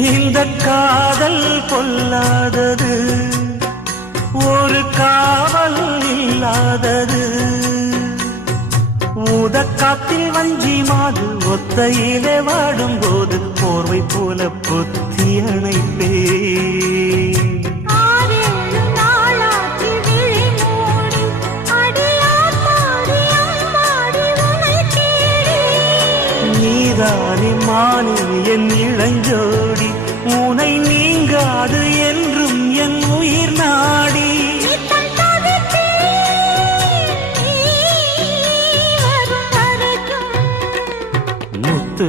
இந்த காதல் பொல்லாதது, ஒரு காவல் இல்லாதது. ஊதக்காத்தில் வஞ்சி மாது ஒத்தையிலே வாடும் போது போர்வை போல பொத்தி அணைப்பே. நீதானே மானே என் இளஞ்சோடி, உனை நீங்காது என்றும் என் உயிர் நாடி. முத்து